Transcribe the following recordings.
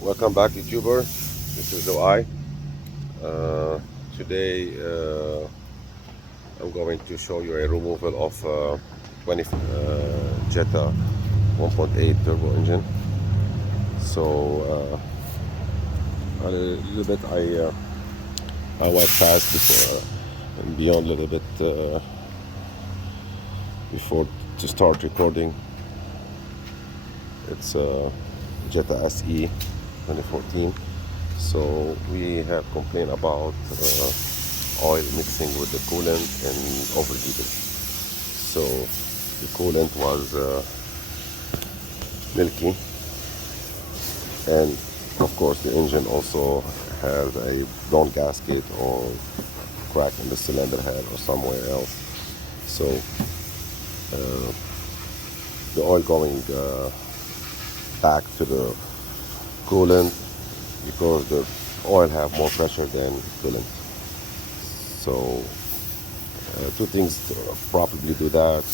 Welcome back, YouTuber. This is OI. Today I'm going to show you a removal of 20 Jetta 1.8 turbo engine. So a little bit I went fast before and beyond a little bit before to start recording. It's Jetta SE 2014. So we have complained about oil mixing with the coolant and overheating. So the coolant was milky, and of course the engine also has a blown gasket or crack in the cylinder head or somewhere else. So the oil going back to the coolant because the oil have more pressure than coolant. So two things to probably do that: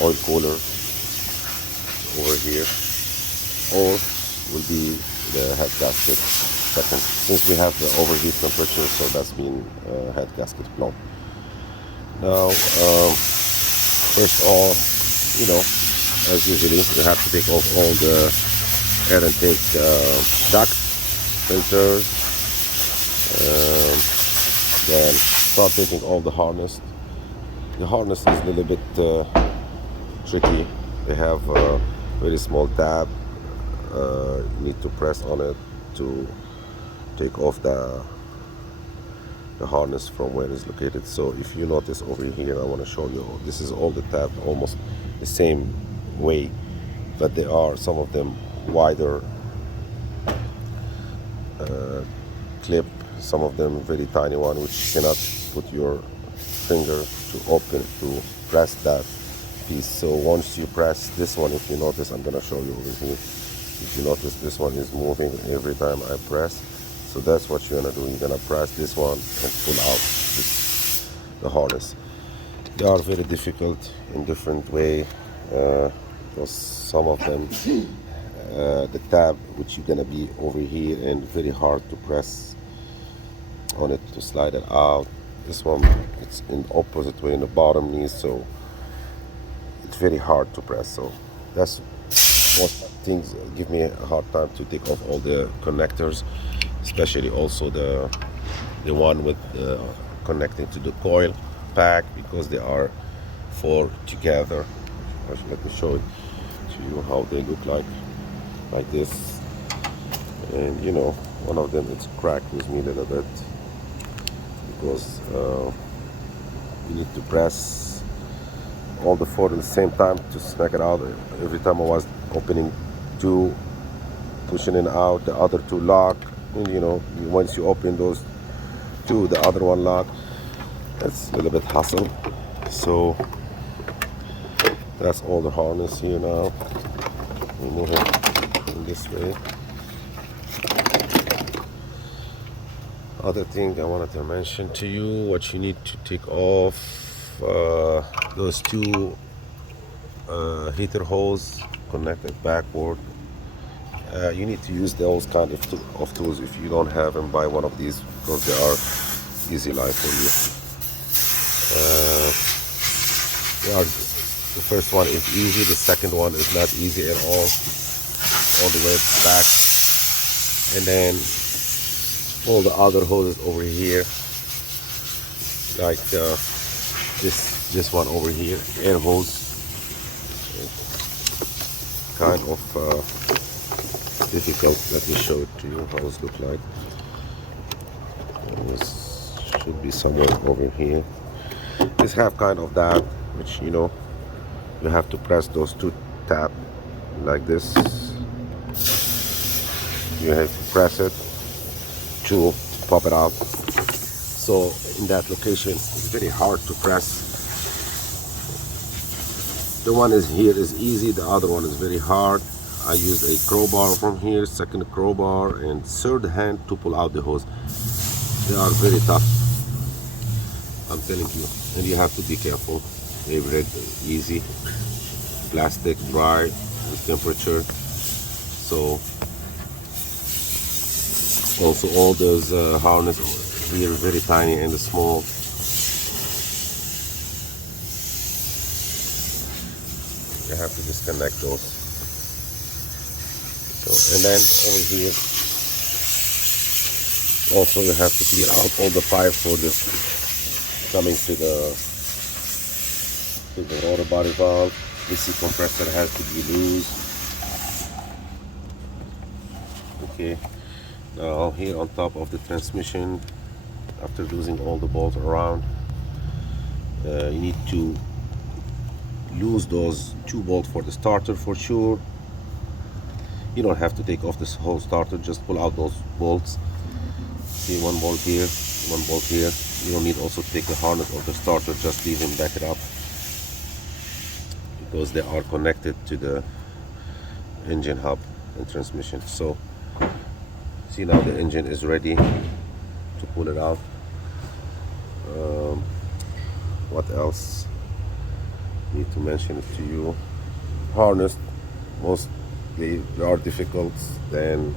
oil cooler over here, or will be the head gasket second, since we have the overheat temperature, so that's been head gasket blown. Now first of all, as usually, you have to take off all the air intake ducts, filters, then start taking all the harness. The harness is a little bit tricky. They have a very small tab. You need to press on it to take off the harness from where it's located. So if you notice over here, I want to show you, this is all the tab almost the same way, but there are some of them wider clip, some of them very tiny one, which you cannot put your finger to open to press that piece. So once you press this one, if you notice, I'm gonna show you over here, if you notice this one is moving every time I press. So that's what you're gonna do. You're gonna press this one and pull out the harness. They are very difficult in different way, because some of them the tab which you're gonna be over here and very hard to press on it to slide it out. This one, it's in opposite way in the bottom knee, so it's very hard to press. So that's what things give me a hard time to take off all the connectors, especially also the one with connecting to the coil pack, because they are four together. Let me show it to you how they look like this. And one of them it's cracked with me a little bit because you need to press all the four at the same time to snag it out. Every time I was opening two, pushing it out, the other two lock, and once you open those two, the other one lock. That's a little bit hassle. So that's all the harness here now. Remove it in this way. Other thing I wanted to mention to you, what you need to take off those two heater hose connected backward. You need to use those kind of tools. If you don't have them, buy one of these, because they are easy life for you. The first one is easy, the second one is not easy at all the way back. And then all the other hoses over here, like this one over here, air hose, kind of difficult. Let me show it to you how it looks like. This should be somewhere over here. This have kind of that, which you have to press those two tab like this. You have to press it to pop it out. So in that location, it's very hard to press. The one is here is easy, the other one is very hard. I used a crowbar from here, second crowbar, and third hand to pull out the hose. They are very tough, I'm telling you, and you have to be careful. They break easy. Plastic, dry, with temperature. So Also, all those harness here very tiny and small. You have to disconnect those. So, and then over here, also you have to clear out all the pipe for this coming to the rotor body valve. DC compressor has to be loose. Okay. Now here on top of the transmission, after losing all the bolts around, you need to lose those 2 bolts for the starter for sure. You don't have to take off this whole starter, just pull out those bolts. See, 1 bolt here, 1 bolt here. You don't need also to take the harness of the starter, just leave him, back it up, because they are connected to the engine hub and transmission. So see, now the engine is ready to pull it out. What else? Need to mention it to you. Harness, mostly they are difficult than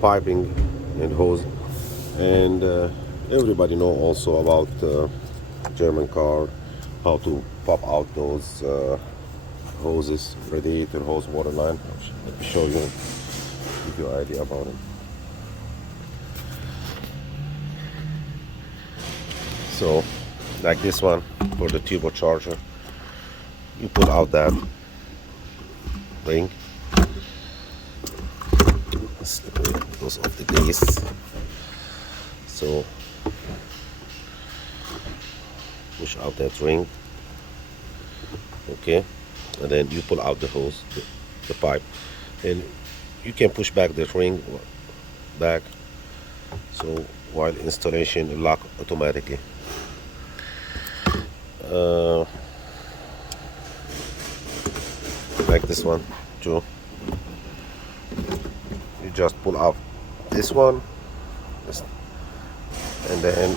piping and hose. And everybody know also about German car, how to pop out those hoses, radiator hose, water line. Let me show you, give you an idea about it. So, like this one for the turbocharger, you pull out that ring, it goes off the base. So push out that ring, okay, and then you pull out the hose, the pipe, and you can push back the ring back. So while installation, it lock automatically. Like this one too. You just pull out this one, and then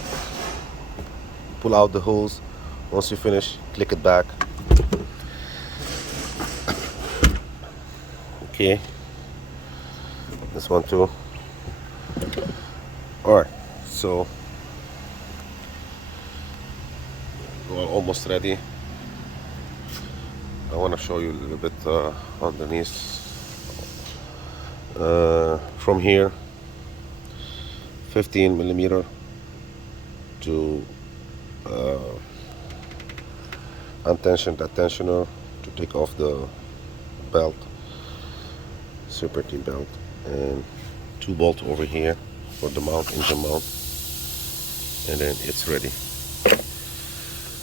pull out the hose. Once you finish, click it back. Okay, this one too. Alright, so we're almost ready. I want to show you a little bit underneath. From here, 15 millimeter to untension the tensioner to take off the belt, serpentine belt, and 2 bolts over here for the mount, engine mount, and then it's ready.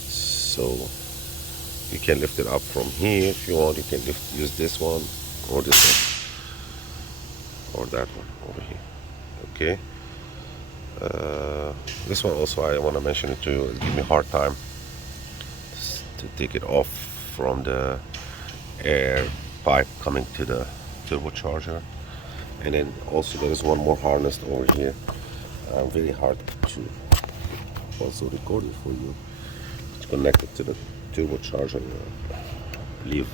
So you can lift it up from here if you want. You can use this one or this one or that one over here. Okay. This one also, I want to mention it to you. It give me a hard time to take it off from the air pipe coming to the turbocharger. And then also there is one more harness over here. Very hard to also record it for you. It's connected to the turbocharger, I believe,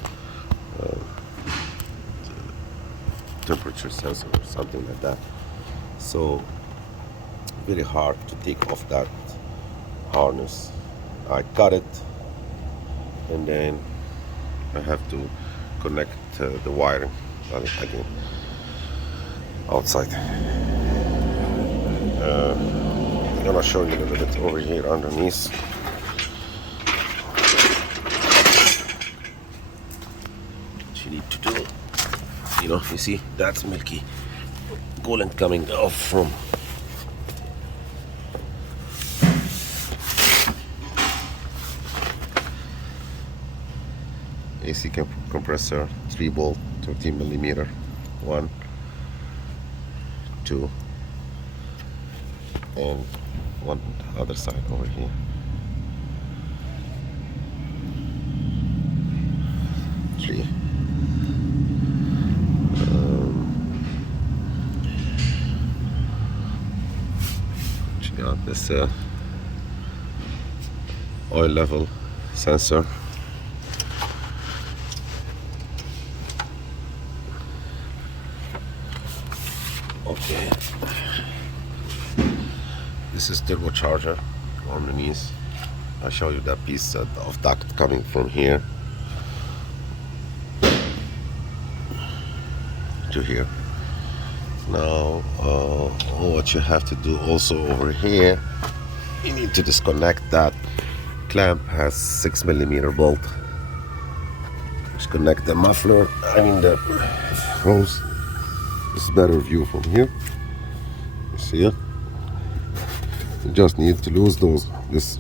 temperature sensor or something like that. So very hard to take off that harness. I cut it, and then I have to connect the wiring again outside. I'm gonna show you a little bit over here underneath. What you need to do, you know, you see that's milky coolant coming off from AC compressor, 3 bolt, 13 millimeter, 1, 2, and one other side over here. Three. This oil level sensor. Okay, this is turbocharger underneath. I'll show you that piece of duct coming from here to here. Now what you have to do also over here, you need to disconnect that clamp. Has 6mm bolt. Disconnect the muffler, I mean the hose. This is better view from here. You see it? You just need to lose this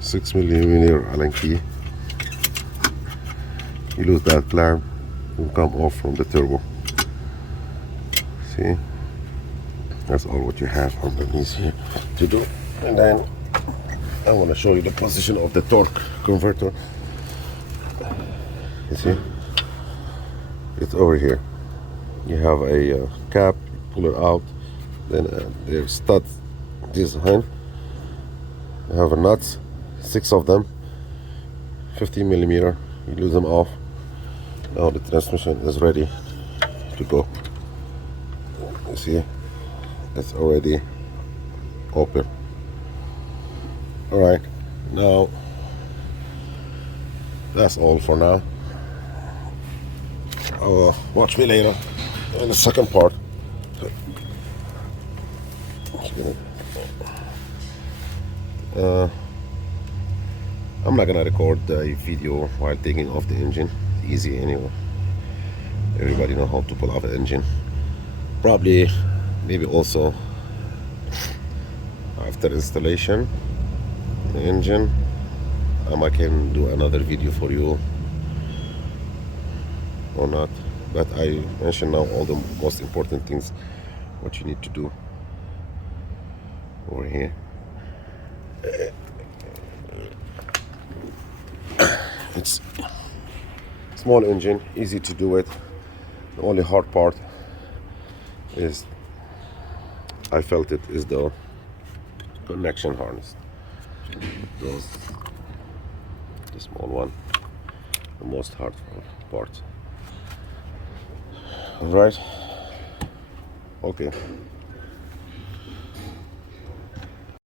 6mm Allen key. You lose that clamp, will come off from the turbo. See? That's all what you have underneath here to do. And then I want to show you the position of the torque converter. You see? It's over here. You have a cap, you pull it out, then there's studs design. You have a nuts, 6 of them, 15mm. You lose them off. Now the transmission is ready to go. You see, it's already open. All right, now that's all for now. Watch me later in the second part. I'm not gonna record the video while taking off the engine. Easy anyway. Everybody know how to pull off the engine. Probably, maybe also after installation, the engine. I can do another video for you or not. But I mentioned now all the most important things what you need to do over here. It's small engine, easy to do it. The only hard part is, I felt it, is the connection harness. The small one, the most hard part. All right. Okay.